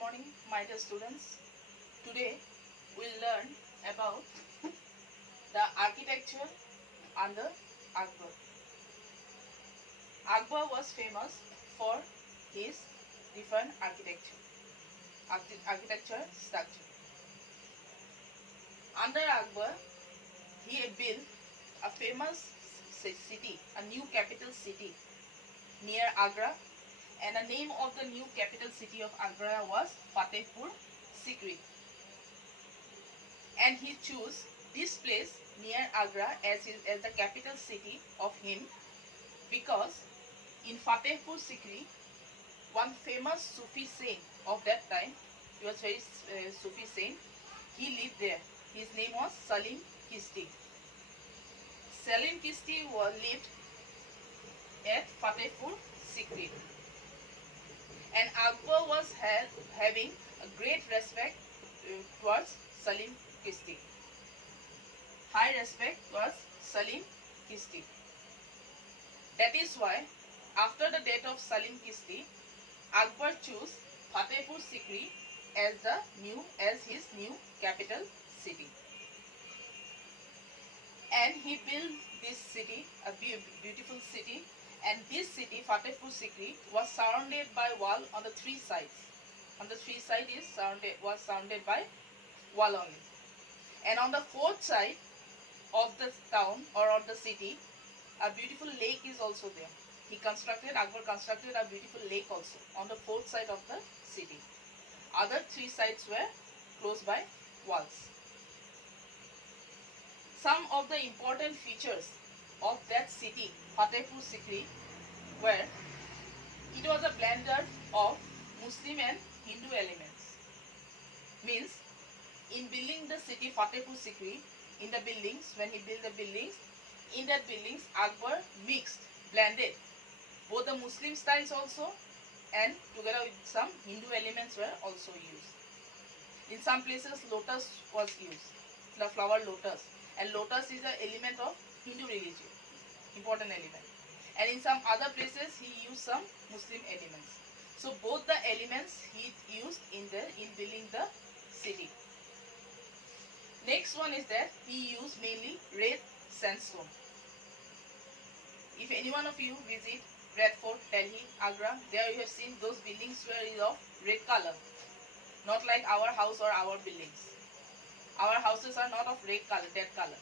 morning, my dear students. Today we'll learn about the architecture under Akbar. Akbar was famous for his different architecture structure. Under Akbar, he had built a famous city, a new capital city near Agra, and the name of the new capital city of Agra was Fatehpur Sikri. And he chose this place near Agra as the capital city of him because in Fatehpur Sikri, one famous Sufi saint of that time, he was very Sufi saint, he lived there. His name was Salim Chishti. Salim Chishti lived at Fatehpur Sikri. And Akbar was having a great respect towards Salim Chishti. High respect towards Salim Chishti. That is why, after the death of Salim Chishti, Akbar chose Fatehpur Sikri as his new capital city. And he built this city, a beautiful city. And this city, Fatehpur Sikri, was surrounded by wall on the three sides. On the three sides was surrounded by wall only. And on the fourth side of the town or of the city, a beautiful lake is also there. Akbar constructed a beautiful lake also on the fourth side of the city. Other three sides were closed by walls. Some of the important features of that city, Fatehpur Sikri, were it was a blended of Muslim and Hindu elements. Means, in building the city Fatehpur Sikri, in the buildings, when he built the buildings, in that buildings, Akbar blended both the Muslim styles also and together with some Hindu elements were also used. In some places, lotus was used, the flower lotus. And lotus is an element of Hindu religion, important element. And in some other places, he used some Muslim elements. So both the elements he used in building the city. Next one is that he used mainly red sandstone. If any one of you visit Red Fort, Delhi, Agra, there you have seen those buildings were of red color, not like our house or our buildings. Our houses are not of red color, that color.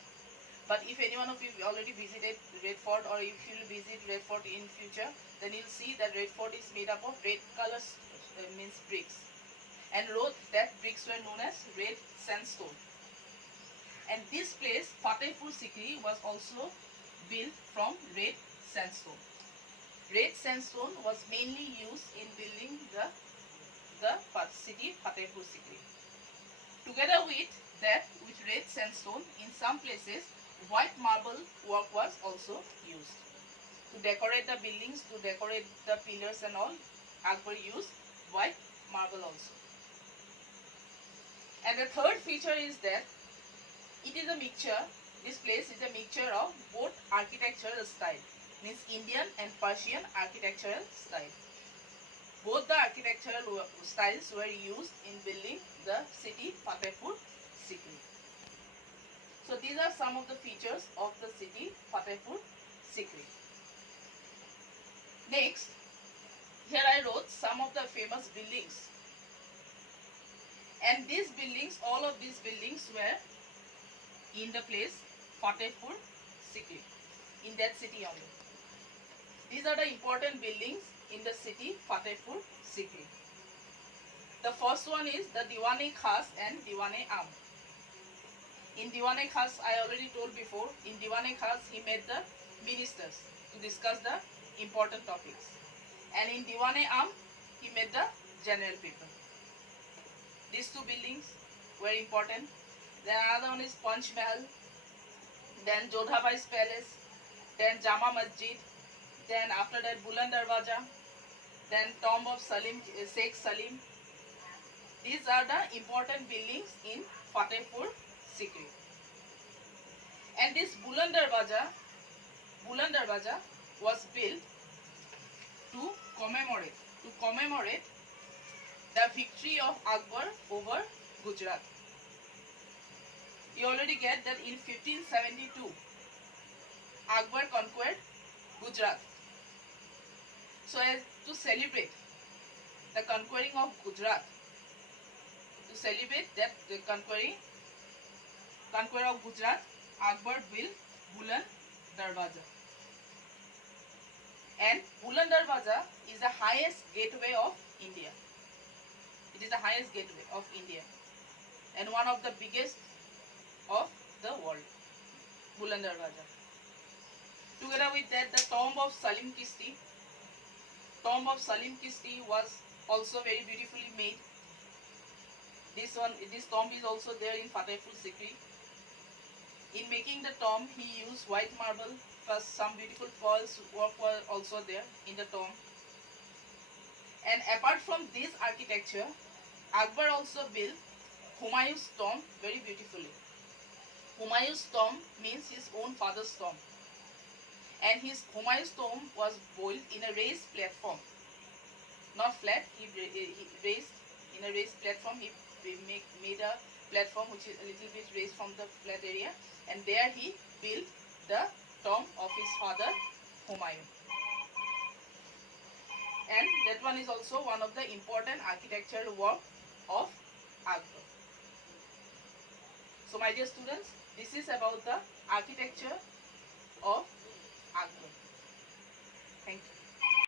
But if any one of you already visited Red Fort, or if you will visit Red Fort in future, then you'll see that Red Fort is made up of red color, means bricks. And that bricks were known as red sandstone. And this place, Fatehpur Sikri, was also built from red sandstone. Red sandstone was mainly used in building the city Fatehpur Sikri. Together with red sandstone, in some places, white marble work was also used. To decorate the buildings, to decorate the pillars and all, Akbar used white marble also. And the third feature is that it is a mixture, this place is a mixture of both architectural style, means Indian and Persian architectural style. Both the architectural styles were used in building the city Fatehpur Sikri. So these are some of the features of the city Fatehpur Sikri. Next, here I wrote some of the famous buildings. And these buildings, all of these buildings were in the place Fatehpur Sikri, in that city only. These are the important buildings in the city Fatehpur Sikri. The first one is the Diwan-e-Khas and Diwan-e-Am. In Diwan-e-Khas, I already told before, in Diwan-e-Khas he made the ministers to discuss the important topics. And in Diwan-e-Am, he made the general people. These two buildings were important. Then another one is Panch Mahal, then Jodhabai's palace, then Jama Masjid, then after that Buland Darwaja, then tomb of Sheikh Salim. These are the important buildings in Fatehpur Sikri. And this Buland Darwaja was built to commemorate the the victory of Akbar over Gujarat. You already get that in 1572, Akbar conquered Gujarat. So as to celebrate the conquering of Gujarat, to celebrate that the conquer of Gujarat, Akbar built Buland Darwaza. And Buland Darwaza is the highest gateway of India. It is the highest gateway of India and one of the biggest of the world, Buland Darwaza. Together with that, the tomb of Salim Chishti. Tomb of Salim Chishti was also very beautifully made. This tomb is also there in Fatehpur Sikri. In making the tomb, he used white marble plus some beautiful pearls work were also there in the tomb. And apart from this architecture, Akbar also built Humayun's tomb very beautifully. Humayun's tomb means his own father's tomb. And his Humayun's tomb was built in a raised platform. Not flat, he raised in a raised platform. He made a platform which is a little bit raised from the flat area. And there he built the tomb of his father Humayun. And that one is also one of the important architectural work of Akbar. So my dear students, this is about the architecture of Akbar. Thank you.